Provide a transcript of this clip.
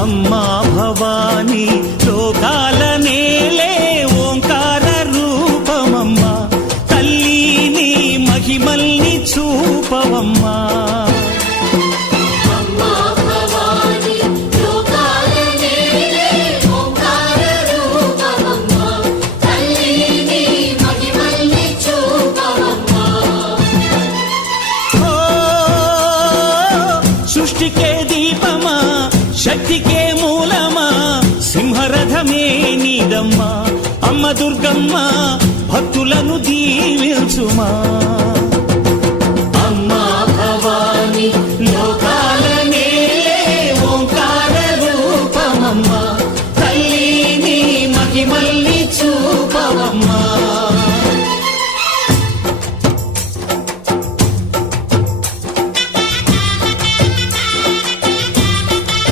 అమ్మా భవానీ లోకాల నేలే ఓంకార రూపమమ్మా, తల్లి నీ మహిమల్ని చూపవమ్మా. సృష్టికే దీపమా, శక్తికే మూలమా, సింహరథమే నీదమ్మా. అమ్మ దుర్గమ్మ భక్తులను దీవించుమా.